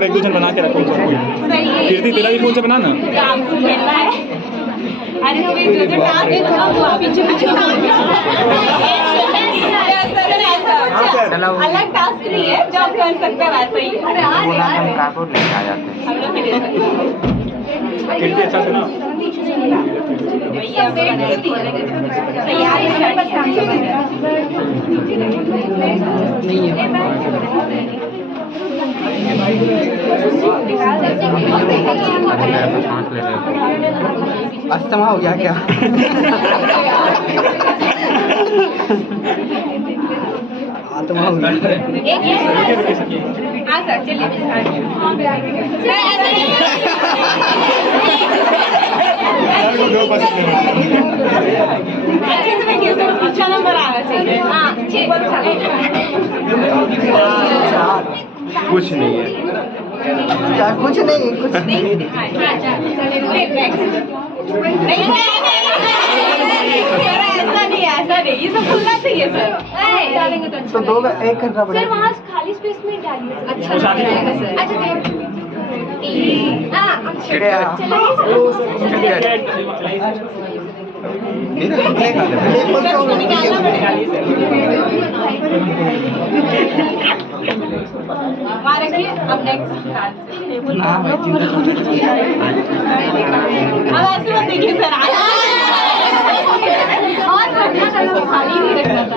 और एक दो जन बना के रखो। कीर्ति तेरा भी फोन से बना ना। अरे तो जो टास्क है वो पीछे पीछे अलग टास्क नहीं है जो आप कर सकते हैं वैसा ही। अरे हम काकोट लेके आ जाते हैं हम लोग भी ले सकते हैं। कीर्ति अच्छा से ना अस्थमा हो गया क्या? आत्मा हो गया। हाँ सर चलिए अच्छे से बैठिए सर, अच्छा नंबर आना चाहिए। हाँ कुछ नहीं है क्या? कुछ नहीं कुछ नहीं। ऐसा नहीं ये सब खुलना चाहिए सर। डालेंगे तो दो का एक करना पड़ेगा। सर वहाँ खाली स्पेस में डालिए। अच्छा अब नेक्स्ट अब ऐसे मत देखिए सर और खाली नहीं रखना था।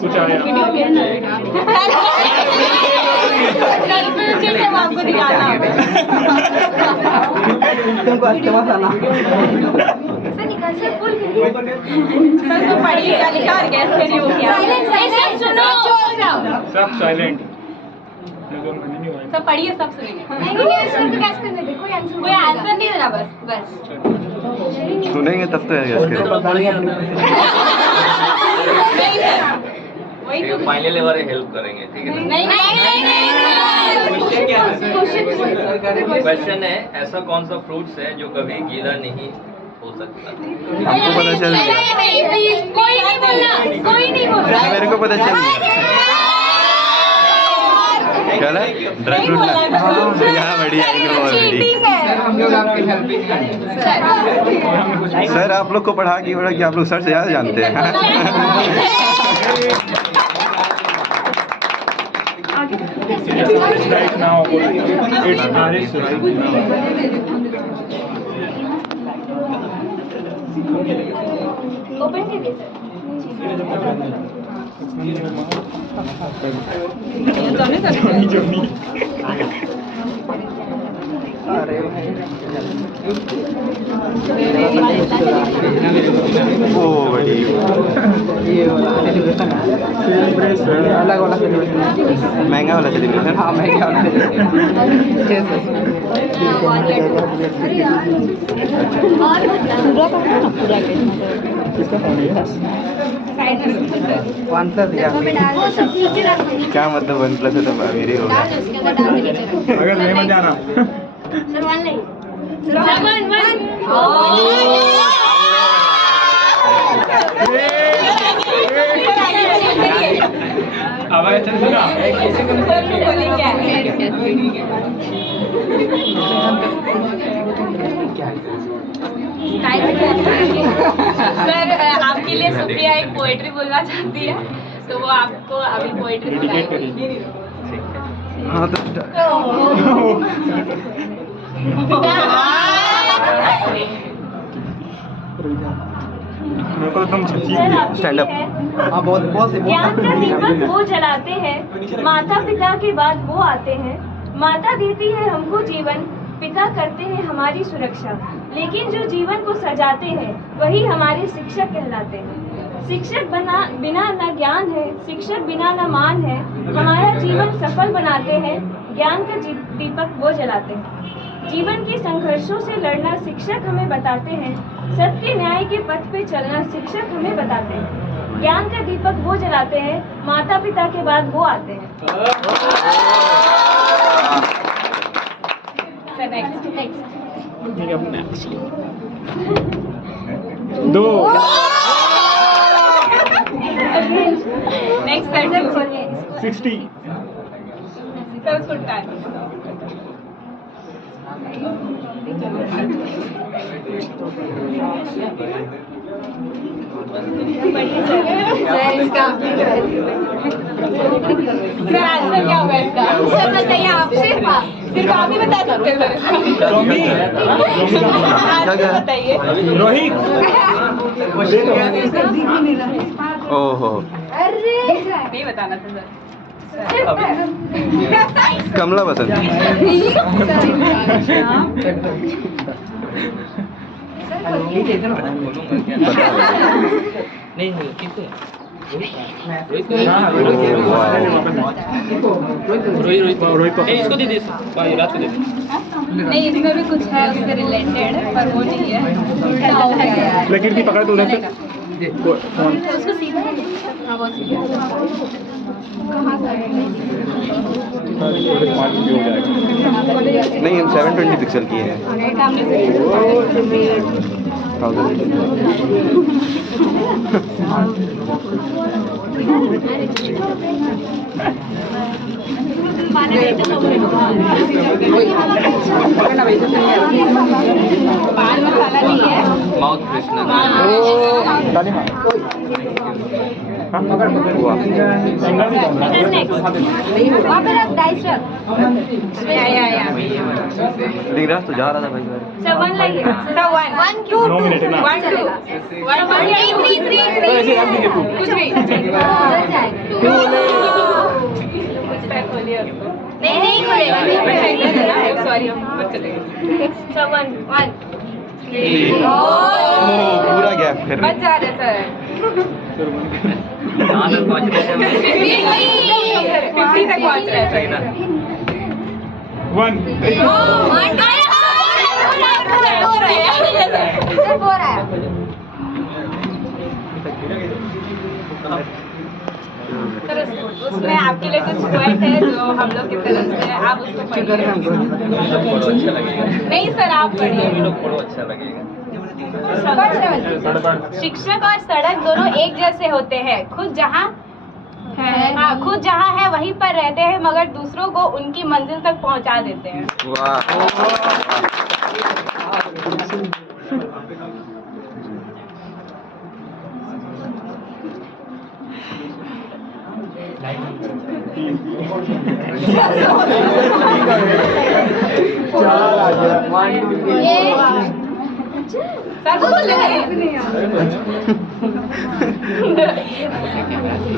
कुछ आया आपको दिखाना तुमको अस्थमा था ना? सर तो पढ़िएगा लिखा और गैस करिए हो गया। सुनो सब साइलेंट सब पढ़िए सब सुनेंगे। कोई आंसर नहीं देना बस सुनेंगे तब तो वही तो फाइनल वाले हेल्प करेंगे, ठीक है? नहीं क्वेश्चन है, ऐसा कौन सा फ्रूट्स है जो कभी गीला नहीं हो सकता? हमको पता चल गया। कोई नहीं बोलना मेरे को पता चल गया। क्या है? ड्राई फ्रूट ना? यहाँ बढ़िया सर, आप लोग को पढ़ा कि आप लोग सर से ज़्यादा जानते हैं। right now it's Arish right now open करिए अरे ओ बड़ी ये अलग वाला सेलिब्रेशन, महंगा वाला सेलिब्रेशन। हाँ महंगा वाला क्या मतलब 1+ है तो मेरे होगा। अगर नहीं मत जाना आवाज चल सुना सर आपके लिए सुप्रिया एक पोएट्री बोलना चाहती है तो वो आपको अभी पोएट्री सुनाएगी। हाँ तो स्टैंड अप। हाँ बहुत ज्ञान का दीपक वो जलाते हैं, माता पिता के बाद वो आते हैं। माता देती है हमको जीवन, पिता करते हैं हमारी सुरक्षा, लेकिन जो जीवन को सजाते हैं वही हमारे शिक्षक कहलाते हैं। शिक्षक बिना न ज्ञान है, शिक्षक बिना न मान है। हमारा जीवन सफल बनाते हैं, ज्ञान का दीपक वो जलाते हैं। जीवन के संघर्षों से लड़ना शिक्षक हमें बताते हैं, सत्य न्याय के पथ पे चलना शिक्षक हमें बताते हैं। ज्ञान का दीपक वो जलाते हैं, माता पिता के बाद वो आते हैं। दो 60 सर उसको टाइम सर आंसर क्या होगा इसका सर बताइए आप सिर्फ आप ही बता सकते हैं सर आंसर बताइए रोहित ओहो नहीं बताना था सर कमला बसंत नहीं किसे रोहित इसको दे दे रात को दे दे नहीं इसमें भी कुछ है उससे रिलेटेड पर वो नहीं है लेकिन की पकड़ तो उधर से उसको सीधा हाँ बहुत सीधा नहीं हम 720 पिक्सल किए हैं बाल मसाला नहीं है माउथ फ्रेशनर दिखराज तो जा रहा था भाई सर वन लाइए वन टू 9 मिनट है ना वन टू वन थ्री तो ऐसे रख दीजिए तू कुछ भी नहीं खोलेगा सॉरी सर वन पूरा गैप कर बच जा रहे सर कहाँ तक पहुँच रहे हैं 50 तक पहुंच रहे हैं सही ना 1 सर उसमें आपके लिए कुछ पॉइंट है जो हम लोग की तरफ से है आप उसको पढ़िए पढ़ो अच्छा लगेगा नहीं सर आप पढ़िए लोग पढ़ो अच्छा लगेगा शिक्षक और सड़क दोनों एक जैसे होते हैं खुद जहाँ है वहीं पर रहते हैं मगर दूसरों को उनकी मंजिल तक पहुंचा देते हैं वाह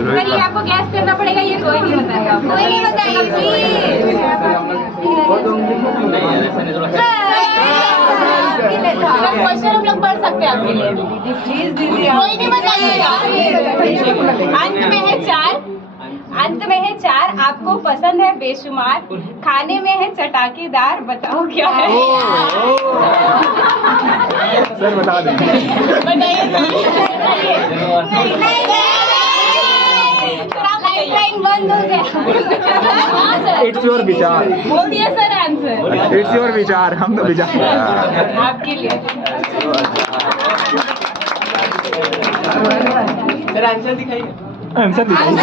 सर ये आपको गैस करना पड़ेगा ये कोई नहीं बताएगा क्वेश्चन हम लोग पढ़ सकते हैं आपके लिए कोई नहीं बताइएगा अंत में है चार आपको पसंद है बेशुमार खाने में है चटाकेदार बताओ क्या है सर बता दें बताइए बंद हो गया इट्स योर विचार बोल दिया सर आंसर इट्स योर विचार हम तो विचार आपके लिए सर आंसर दिखाइए आंसर दिखाइए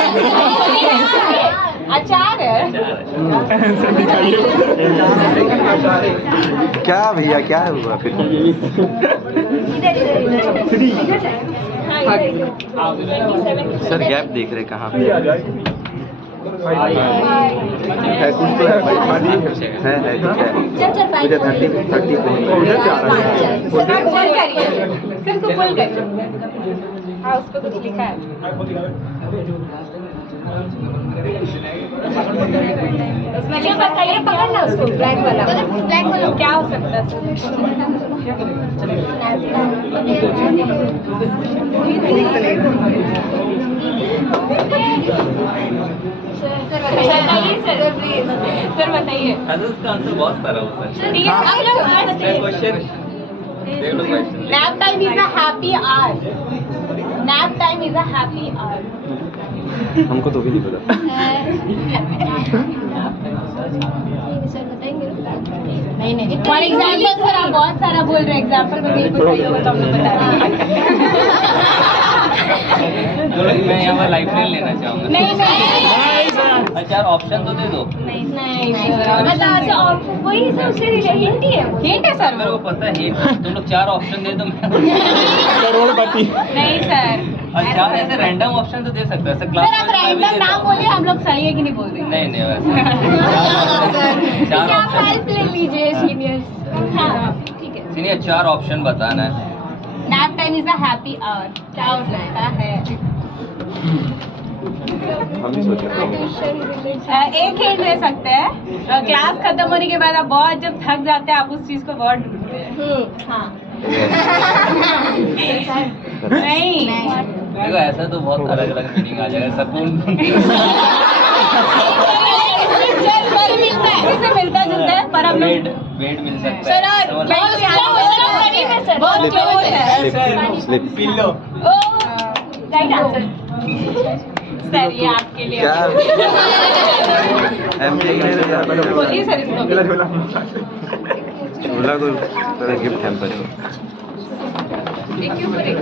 अचार है आंसर दिखाइए क्या भैया क्या हुआ फिर सर गैप देख रहे कहाँ पे है कुछ तो है भाई खाली है कुछ है मुझे 30 उधर से आ रहा है सर फुल करिए सिर्फ फुल करिए हाँ उस पर कुछ लिखा है उसमें क्या बताइए पकड़ना उसको ब्लैक वाला क्या हो सकता है सर बताइए उसका आंसर बहुत सारा होता है ठीक है आप लोग क्वेश्चन देख लो question nap time is a happy hour nap time is a happy hour हमको तो भी नहीं पता नहीं फॉर एग्जाम्पल सर आप बहुत सारा बोल रहे हैं एग्जाम्पल में मेरे को सही होगा तो हम लोग बता देंगे मैं यहाँ पर लाइफलाइन लेना चाहूँगा। नहीं नहीं अच्छा ऑप्शन तो दे दो। नहीं मतलब वही सब उससे हिंट ही है वो। हिंट है सर मेरे को पता है तुम लोग 4 ऑप्शन दे तो मैं करोड़पति। नहीं सर अच्छा ऐसे रैंडम ऑप्शन तो दे सकते हैं ऐसे क्लास सर आप रैंडम नाम बोलिए हम लोग सही है कि नहीं बोल रहे नहीं नहीं वैसे 4 ऑप्शन हेल्प ले लीजिए सीनियर्स। हाँ ठीक है। सीनियर 4 ऑप्शन बताना है। Nap time is a happy hour क्या हो सकता है हम भी सोच रहे हैं एक हिंट दे सकते हैं क्लास खत्म होने के बाद आप बहुत जब थक जाते हैं आप उस चीज को बहुत ढूंढते हैं हाँ नहीं देखो ऐसा तो बहुत अलग अलग मीनिंग आ जाएगा सकून इससे मिलता जुलता है पर हम बेड बेड मिल सकता है बहुत क्लोज है slip pillow right answer. Sir ये आपके लिए क्या एमपी बोलिए सर इसको झूला को तेरा गिफ्ट हैम्पर है। एक के ऊपर एक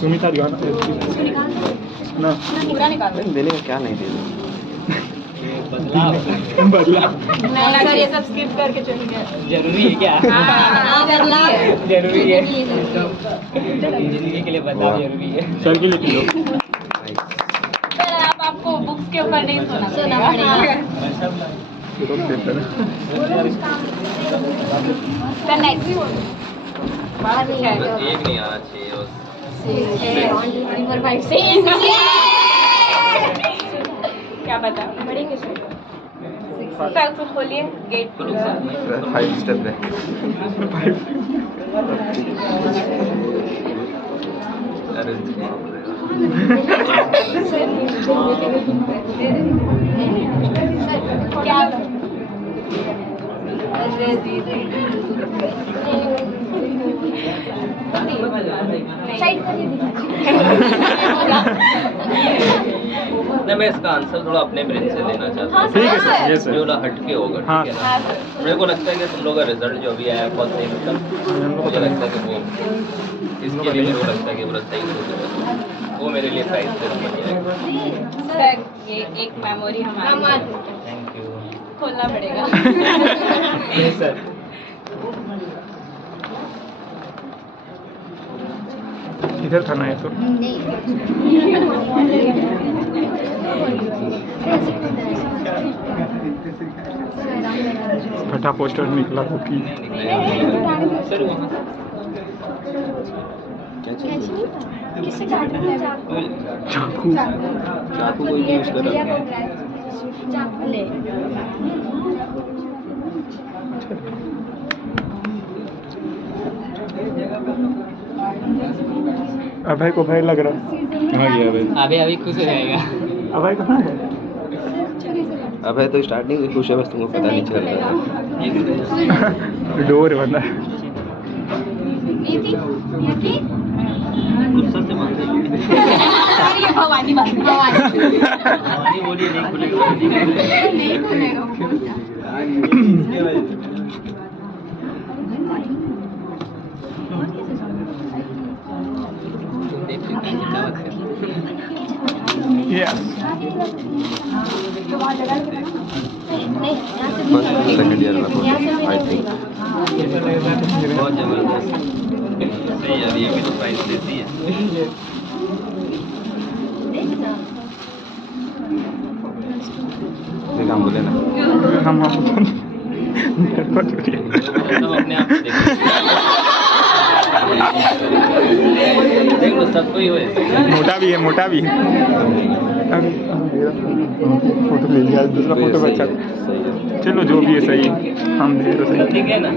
सुनीता दिखाना ना पूरा निकालो देने का क्या नहीं देना बदला। नहीं सर ये सब स्किप करके चले गए जरूरी है क्या? हाँ जरूरी है जरूरी है जिंदगी के लिए बताओ जरूरी है। सर के लिए किलो। सर आपको बुक्स के ऊपर नहीं सुना पड़ेगा सर नेक्स्ट एक नहीं आना चाहिए बस। क्या बता सर कुछ खोलिए गेट रुक सकते 5 स्टेप है। अरे क्या नहीं मैं इसका आंसर थोड़ा अपने ब्रेन से देना चाहता हूँ। ठीक है सर ये सर। थोड़ा हटके होगा हाँ। ठीक है ना? मेरे को लगता है कि तुम लोग का रिजल्ट जो भी आया है बहुत सही मतलब मुझे लगता है कि वो इसके लिए मेरे को लगता है कि पूरा सही होगा वो मेरे लिए प्राइस से समझ जाएगा। सर ये एक मेमोरी हमारी थैंक यू। खोलना पड़ेगा सर इधर खाना है तो फटा पोस्टर निकला तो की सर वहाँ किससे काटना है चाकू चाकू कोई यूज कर रहा है। चाकू ले अभय को भय लग रहा है। कहाँ गया अभय? अभी अभी खुश हो जाएगा। अभय कहाँ है? अब है तो स्टार्टिंग में खुश है बस तुमको पता नहीं चल रहा है। डोर बंदा है। गुस्सा से मार सर ये भवानी भवानी बोलिए नहीं खुलेगा नहीं खुलेगा Yes. फर्स्ट सेकंड ईयर वाला आई थिंक बहुत जबरदस्त सही है अभी तो प्राइस देती है ये काम बोले ना हम सब अपने आप देख लो सबको ही होए मोटा भी है मोटा भी है। फोटो ले लिया दूसरा फोटो बचा। सही है चलो जो भी है सही है हम दे तो सही। ठीक है ना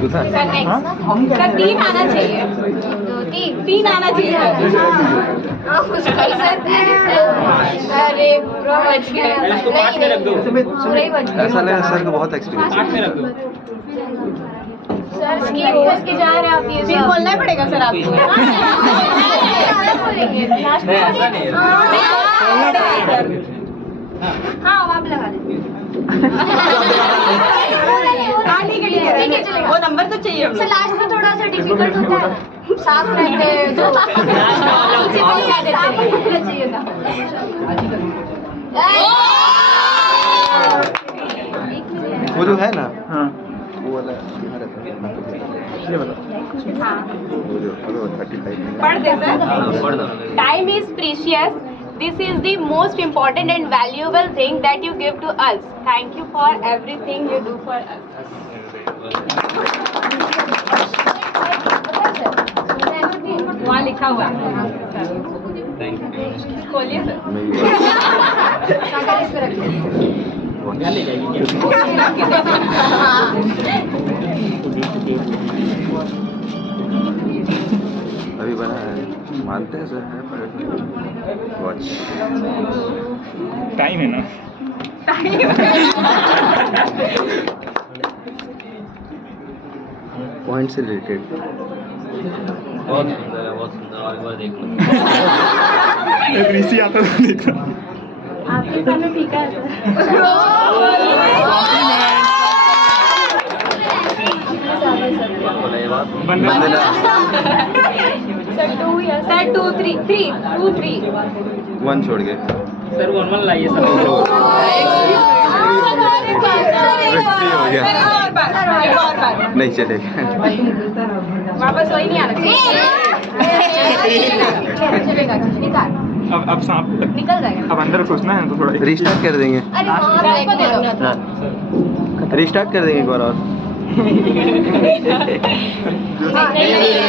दूसरा सर नेक्स्ट सर 3 आना चाहिए 3 आना चाहिए अरे पूरा बच गया इसको 5 में रख दो पूरा ही बच गया ऐसा लगा सर को बहुत एक्सपीरियंस 8 में रख दो सर स्किप करके जा रहे हैं आप ये फिर बोलना पड़ेगा सर आपको बोलेंगे लास्ट नहीं ऐसा नहीं है हाँ वहाँ पे लगा दे। हाँ ठीक है चलेगा। वो नंबर तो चाहिए हम लोग। लास्ट में थोड़ा सा डिफिकल्ट होता है, साफ रहते हैं तो चाहिए था। वो जो है ना, हाँ वो वाला यहाँ रहता है, ये बता। वो जो 35 पढ़ दे सर। पढ़ दो। Time is precious. This is the most important and valuable thing that you give to us. Thank you for everything you do for us. वहाँ लिखा हुआ है। Thank you. खोलिए सर। अभी बना है, मानते हैं सर है पर वॉच टाइम है ना। पॉइंट से रिलेटेड। बहुत सुंदर है, बहुत सुंदर। और एक बार देख लो। ऋषि आता तो देखा। आपके सामने फीका है कौन बोला ये बात? वंदना सर 2 3 2 3 वन छोड़ के सर 1 लाइए सर। विक्ट्री हो गया। एक और बार नहीं चलेगा। वापस वही नहीं आना चलेगा। निकाल अब सांप निकल जाएगा। अब अंदर घुसना है तो थोड़ा रिस्टार्ट कर देंगे, इसको दे दो। रिस्टार्ट कर देंगे एक बार और।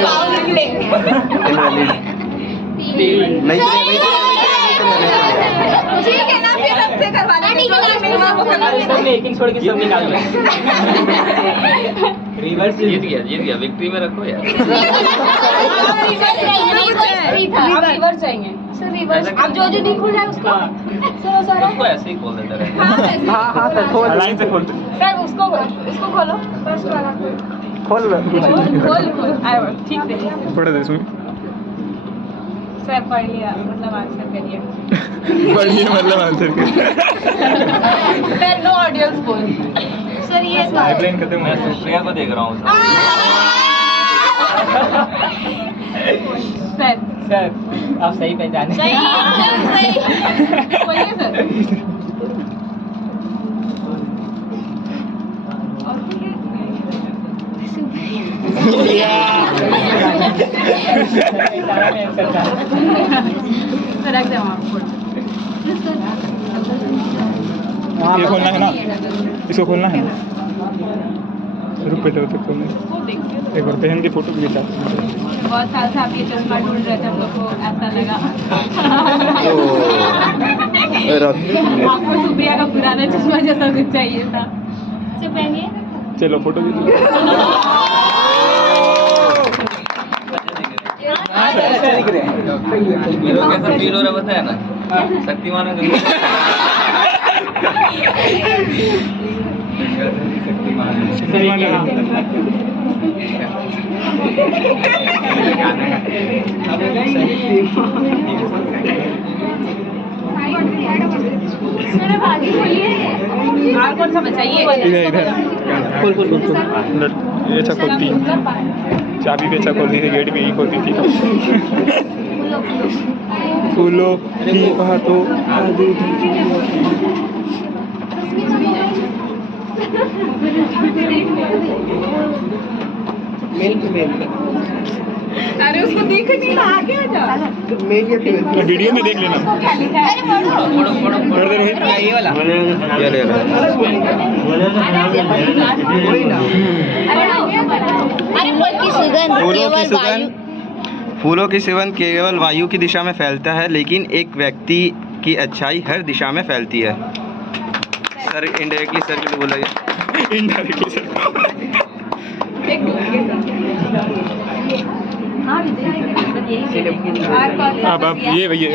पाव निकलेंगे। नहीं ठीक है ना फिर हमसे करवाना मिनिमम वो करवा सब मेकिंग छोड़ के सब निकाल लो। रिवर्स जीत गया। विक्ट्री में रखो यार। आप रिवर्स जाएंगे सर रिवर्स। आप जो नहीं खुल रहा है उसको उसको ऐसे ही खोल देते रहे। हाँ सर खोल लाइन से खोलते। सर उसको खोलो फर्स्ट वाला खोल खोल ठीक से थोड़ा देर इसमें सर पढ़ लिया मतलब आंसर करिए पढ़िए मतलब आंसर के सर नो ऑडियंस बोल सर ये पाइपलाइन करते मैं सुप्रिया को देख रहा हूँ सर सर आप सही पहचाने। सही बोलिए सर सर रख दो ये खोलना है ना, इसको खोलना है। रुक पे तो खोलना है। एक बार बहन की फोटो भी खींचा। बहुत साल से आप ये चश्मा ढूंढ रहे थे हम लोग को ऐसा लगा आपको सुप्रिया का पुराना चश्मा जैसा कुछ चाहिए था से पहनिए। चलो फोटो खींचो। हीरो कैसा फील हो रहा है बताया ना। शक्तिमान में सर अब आगे बोलिए। आप कौन सा बचाइए इधर ये अच्छा खोलती है, चाबी भी अच्छा खोलती थी, गेट भी यही खोलती थी। फूलों की बातों अरे उसको देख नहीं रहा आगे आ जा वीडियो में देख लेना। कर दे रोहित। ये वाला ये ले लो। फूलों की सुगंध केवल वायु की दिशा में फैलता है, लेकिन एक व्यक्ति की अच्छाई हर दिशा में फैलती है। सर इनडायरेक्टली सर के लिए बोला गया। Indirectly sir. अब ये भैया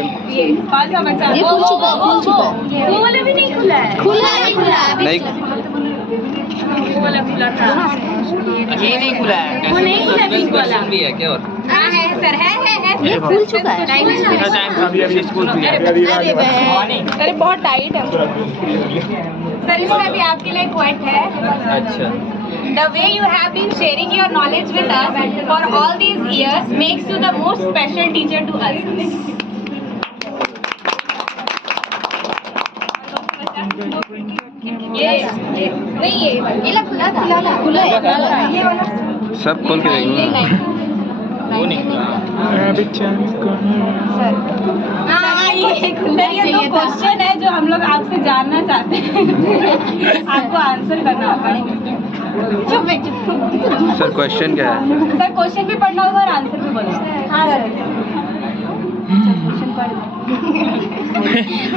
कौन सा बच्चा ये खुल चुका है, खुल चुका है। वो वाला भी नहीं खुला है। खुला है, खुला है। नहीं वो वाला खुला था ये नहीं खुला है। वो नहीं खुला पिंक वाला भी है क्या और हाँ है सर, है ये खुल चुका है। अरे बहुत टाइट है सर। इसमें भी आपके लिए क्वेट है। अच्छा The way you have been sharing your knowledge with us for all these years makes you the most special teacher to us. ये नहीं, ये खुला था, खुला है। सब खोल के देखेंगे। वो नहीं हाँ, ये दो क्वेश्चन है जो हम लोग आपसे जानना चाहते हैं। आपको आंसर करना होगा। सर क्वेश्चन क्या है? सर क्वेश्चन भी पढ़ना होगा और आंसर भी बोलना होगा। हाँ सर।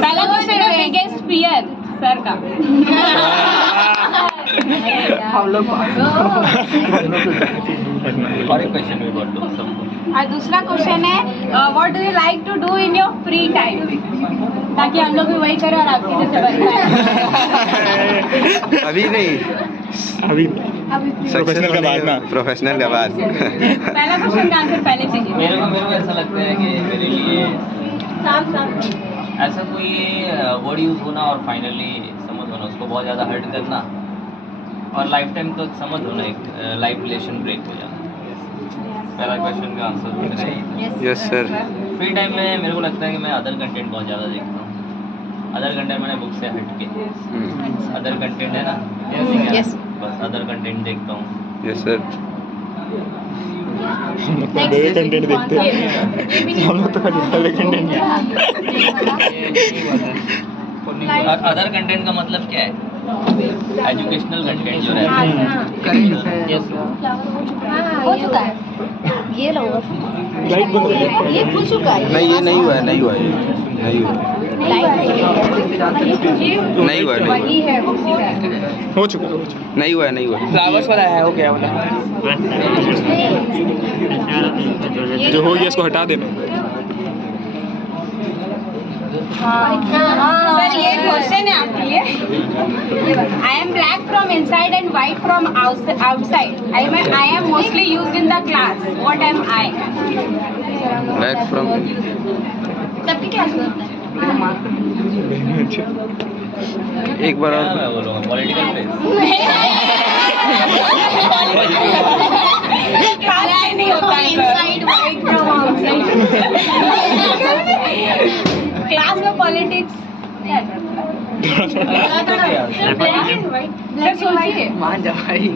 पहला क्वेश्चन है बिगेस्ट फियर सर का। और एक क्वेश्चन भी बोल दो सबको। और दूसरा क्वेश्चन है what do you like to do in your free time, ताकि हम लोग भी वही करें और आपके जैसे बन पाए। अभी नहीं, अभी प्रोफेशनल का बाद ना। प्रोफेशनल के बाद। पहला क्वेश्चन का आंसर पहले चाहिए। मेरे को ऐसा लगता है कि मेरे लिए ऐसा कोई वर्ड यूज़ होना और फाइनली समझ होना, उसको बहुत ज़्यादा हर्ट करना और लाइफ टाइम तो समझ होना, एक लाइफ रिलेशन ब्रेक हो जाना। पहला क्वेश्चन का आंसर मेरा यही था। Yes sir. फ्री टाइम में मेरे को लगता है कि मैं अदर कंटेंट बहुत ज़्यादा देखता हूँ। अदर कंटेंट मैंने बुक से हट के अदर कंटेंट है ना, Yes. बस अदर कंटेंट देखता हूँ। Yes sir. कंटेंट देखते हैं हम लोग, तो खाली कंटेंट। और अदर कंटेंट का मतलब क्या है? एजुकेशनल कंटेंट जो रहता है। हो चुका है। ये लो, लाइट बंद हो गई। ये खुल चुका है। नहीं ये नहीं हुआ है, नहीं हुआ है, नहीं हुआ है, नहीं हुआ है, वही है वो हो चुका है, नहीं हुआ है, नहीं हुआ है। फ्लावर्स वाला है, हो गया वाला। जो हो गया इसको हटा देना। सर ये क्वेश्चन है आपके लिए। I am black from inside and white from outside. I am mostly used in the class. What am I? Black from सबकी क्लास में होता है। एक बार क्या और मैं बोलूँगा? Political place. क्लास में नहीं होता है inside white from outside. Class में politics. Black and white. Sir सोचिए।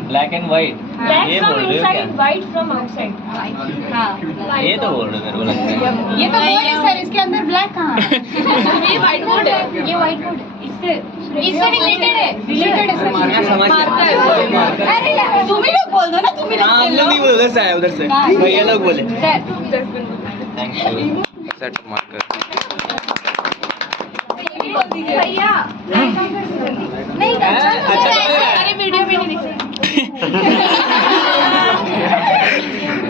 ब्लैक एंड वाइट, ब्लैक ये फ्रॉम बोल रहे हो इनसाइड, क्या? White from outside. ये तो बोल रहे हो मेरे को लगता है। ये तो बोर्ड है सर, इसके अंदर ब्लैक कहाँ है? ये व्हाइट बोर्ड है। ये व्हाइट बोर्ड है। इससे रिलेटेड है, रिलेटेड है सर। मार्कर। अरे यार तुम ही लोग बोल दो ना, तुम ही लोग बोल लो। उधर से आया, उधर से ये लोग बोले। Sir thank you. Set marker. भैया नहीं अरे वीडियो में नहीं दिख रही।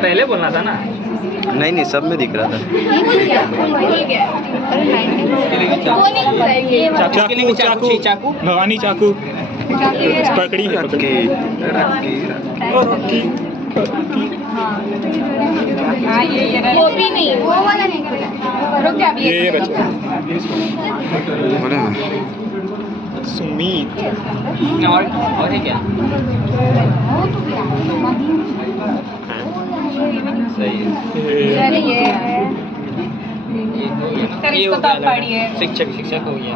पहले बोलना था ना। नहीं नहीं, सब में दिख रहा था। चाकू चाकू चाकू भवानी चाकू पकड़ी है, पकड़ी। हाँ ये वो भी नहीं, वो वाला नहीं खुला। रुक जा अभी। ये बच्चा बोले ना। सुमीत। और है क्या? सही है। सर ये सर इसको तो आप पढ़िए। शिक्षक हो गया।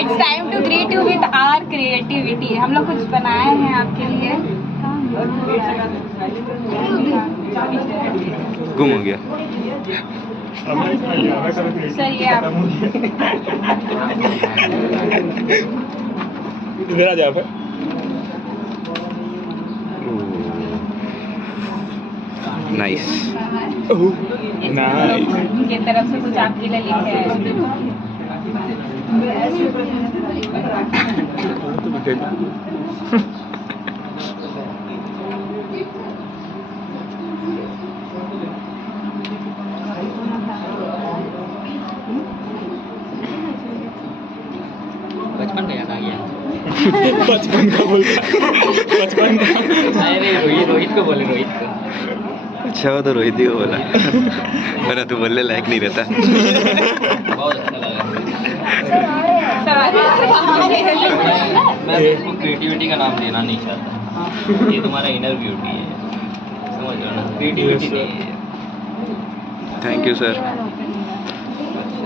It's time to greet you with our creativity. हम लोग कुछ बनाए हैं आपके लिए। गुम हो गया। सर ये आप इधर आ जा फिर। नाइस। नाइस। की तरफ से कुछ आपके लिए लिखे हैं। बचपन का याद आ गया। बचपन का बोल, बचपन का। अरे रोहित को बोले, रोहित को। अच्छा हो तो रोहित ही को बोला, वरना तू बोलने लायक नहीं रहता। बहुत अच्छा लगा। मैं इसको क्रिएटिविटी का नाम देना नहीं चाहता, ये तुम्हारा इनर ब्यूटी है, समझ लो ना, क्रिएटिविटी नहीं है। Thank you sir.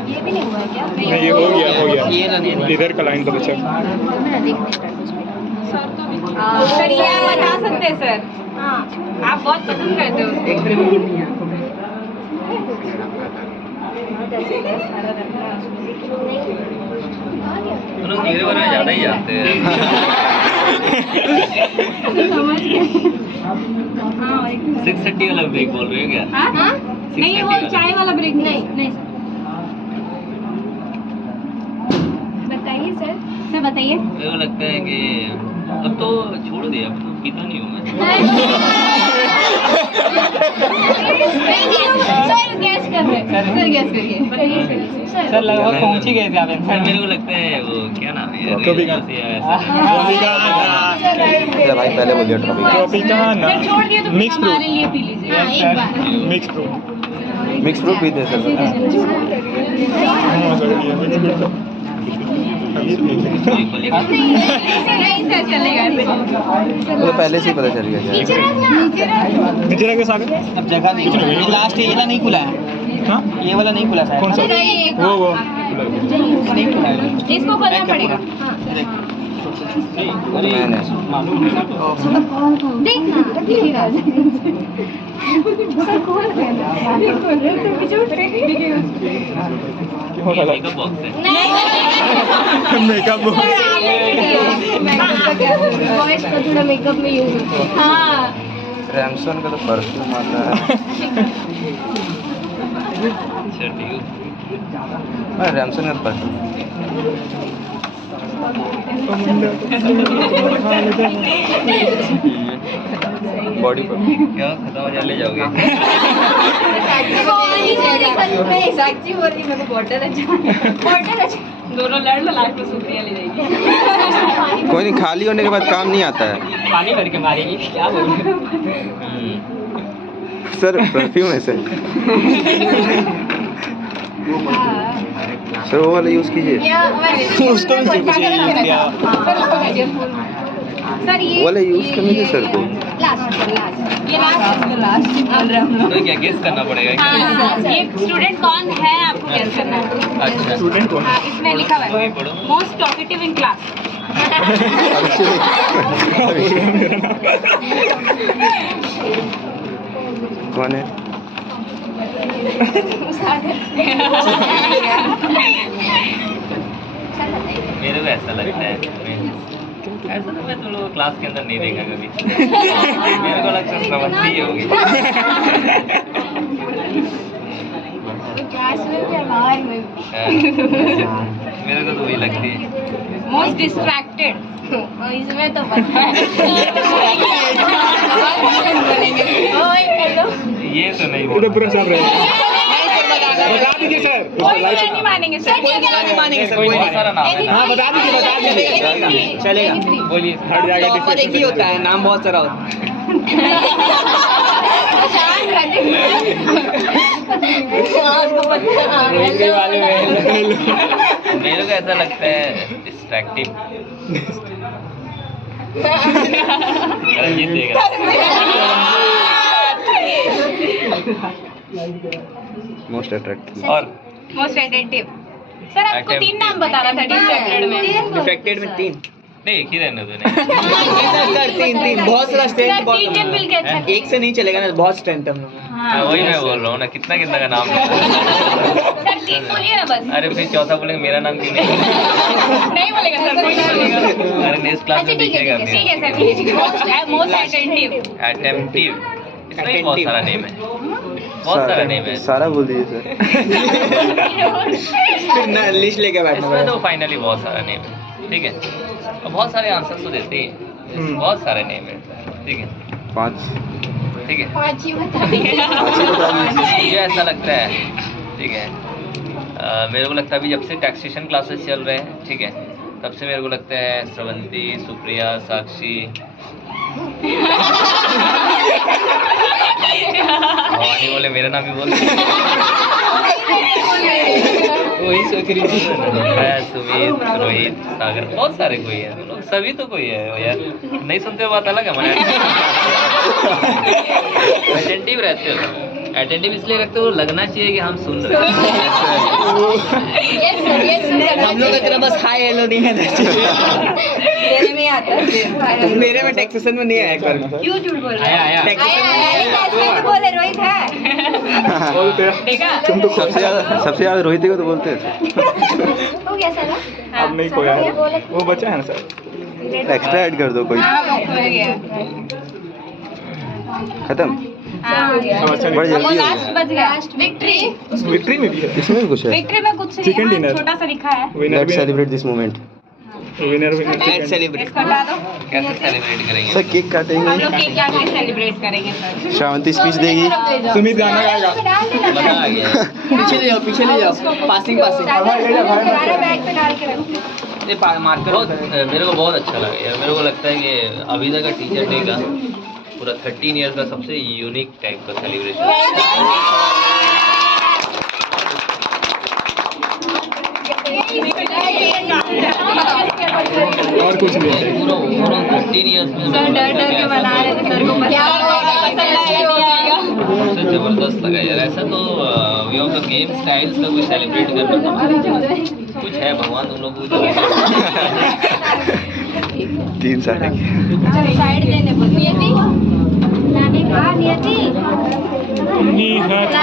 ये भी नहीं हुआ क्या? नहीं ये हो गया इधर का लाइन तो बचा। सर ये आप बता सकते हैं सर। हाँ आप बहुत पसंद करते हो उसको। तुम लोग मेरे बारे में ज़्यादा ही जानते हैं। हाँ 6:30 वाला ब्रेक बोल रहे हो क्या? हाँ? नहीं वो चाय वाला ब्रेक नहीं नहीं बताइए सर। सर बताइए। मेरे को लगता है कि अब तो छोड़ दिया, अब तो पीता नहीं हूँ मैं। सर गैस कर रहे हैं। सर गैस करिए। सर लगभग पहुंच ही गए थे आप सर आंसर मेरे को लगता है वो क्या नाम है यार, ट्रॉपिकाना। रेलवे से ऐसा। अरे भाई पहले बोलिए ट्रॉपिकाना सर छोड़ दिए तो मिक्स हमारे फ्रूट लिए पी लीजिए। हाँ एक बार। मिक्स फ्रूट मिक्स फ्रूट पीते हैं सर। हाँ सर ये मिक्स फ्रूट नहीं सर चलेगा वो तो पहले से ही पता चल गया शायद। नीचे रख दे सागर। अब जगह नहीं, लास्ट ये वाला नहीं खुला है, हाँ ये वाला नहीं खुला शायद। कौन सा वो नहीं खुला है। इसको खोलना पड़ेगा। मैंने देखना मेकअप बॉक्स है। मेकअप बॉयज का थोड़ा मेकअप में यूज होता है। हाँ रैमसन का तो परफ्यूम आता है। अच्छा ठीक है। रैमसन का परफ्यूम बॉडी पर क्या खत्म हो जाए ले जाओगे? साक्षी बोल रही मेरे को बॉटल अच्छा दोनों लड़ लो लास्ट में सुप्रिया ले जाएगी। कोई नहीं, खाली होने के बाद काम नहीं आता है पानी भर के मारेगी क्या बोल सर। परफ्यूम है सर। सर वो वाला यूज़ कीजिए। उसको भी कुछ यूज किया। सर ये वाला यूज़ करने के सर को ये लास्ट बोल रहे हम लोग। तो क्या गेस करना पड़ेगा क्या? हाँ, ये स्टूडेंट कौन है आपको गेस करना है। अच्छा स्टूडेंट कौन हाँ, इसमें लिखा हुआ है पढ़ो। Most talkative in class. कौन है? मेरे को ऐसा लगता है ऐसा तो मैं तुम लोग क्लास के अंदर नहीं देखा कभी। मेरे को लगता है समझती ही होगी। क्लास में भी बाहर में मेरे को तो वही लगती है। मोस्ट डिस्ट्रैक्टेड इसमें तो पता है। ये तो नहीं ये तो पूरा बोलना। सब रहेगा। बता दीजिए सर। कोई नहीं मानेंगे सर। नहीं मानेंगे सर, कोई कोई बहुत सारा नाम है ना। हाँ बता दीजिए चलेगा। बोलिए। हट जाएगा टॉपर एक ही होता है, नाम बहुत सारा होता है। मेरे को ऐसा लगता है डिस्ट्रैक्टिव। ये देख मोस्ट अट्रैक्टिव। और मोस्ट अटेंटिव। सर आपको 3 नाम बताना था डिस्ट्रैक्टेड में। डिफेक्टेड में 3। नहीं एक ही रहने दो नहीं। सर 3 बहुत सारा स्ट्रेंथ सर 3 जन मिल के अच्छा। एक से नहीं चलेगा ना, बहुत स्ट्रेंथ है हम लोग में। हाँ, वही मैं बोल रहा हूँ ना, कितना कितना का नाम लेता है। सर 3 बोलिए ना बस। अरे फिर चौथा बोलेंगे मेरा नाम क्यों नहीं? नहीं बोलेगा सर, कोई नहीं बोलेगा। अरे नेक्स्ट क्लास में दिखेगा ठीक है सर, ठीक है। Most attentive. अटेम्प्टिव। इसमें भी बहुत सारा नेम है, बहुत सारा नेम है। सारा बोल दीजिए सर। फिर ना लिस्ट लेके बैठना इसमें तो पड़ेगा। फाइनली बहुत सारा नेम है, ठीक है। और बहुत सारे आंसर तो देते हैं, बहुत सारे नेम है, ठीक है 5 ठीक है। 5 ही बता दिए। मुझे ऐसा लगता है, ठीक है, मेरे को लगता है अभी जब से टैक्सेशन क्लासेस चल रहे हैं, ठीक है, तब से मेरे को लगता है श्रवंती, सुप्रिया, साक्षी भवानी बोले मेरा नाम ही बोल वही सोच रही थी। मैं सुमित रोहित सागर बहुत सारे कोई है लोग सभी तो कोई है यार नहीं सुनते हो बात अलग है हमारे अटेंटिव रहते हो अटेंटिव इसलिए रखते हो लगना चाहिए कि हम सुन रहे हैं हम लोग की तरह बस हाय हेलो नहीं है मेरे में आता है मेरे में टैक्सेशन में नहीं आया एक बार भी। क्यों झूठ बोल रहे आया आया टैक्सेशन में नहीं आया। हो बोले रोहित है बोलते हैं। तुम तो सबसे ज़्यादा रोहित को तो बोलते हैं। हो गया सर अब नहीं कोई आया वो बचा है ना सर एक्स्ट्रा ऐड कर दो कोई। खत्म। अब अच्छा बड़ी जल्दी हो लास्ट गया। बच गया विक्ट्री विक्ट्री में भी है इसमें भी कुछ है। विक्ट्री में कुछ Chicken यहाँ dinner। छोटा सा लिखा है विनर लेट्स भी celebrate this moment. Winner let's chicken celebrate. इसको हटा दो कैसे सेलिब्रेट करेंगे सर केक हम काटेंगे। लोग केक क्या सेलिब्रेट करेंगे सर श्रावंती स्पीच देगी। सुमित गाना गाएगा मजा आ गया पीछे ले जाओ पासिंग पासिंग। बैग पे डाल के रखो ये मार्कर बहुत मेरे को बहुत अच्छा लगा यार मेरे को लगता है कि अभी तक का टीचर डे का पूरा 13 ईयर का सबसे यूनिक टाइप का सेलिब्रेशन और कुछ नहीं है पूरा ओवरऑल 13 ईयर्स में सर डर डर के बना रहे थे सर को सबसे जबरदस्त लगा यार ऐसा तो way of the game styles का कोई सेलिब्रेट करना कुछ है भगवान तुम लोग को 3 साल के। साइड देने बोलिए नियति नियति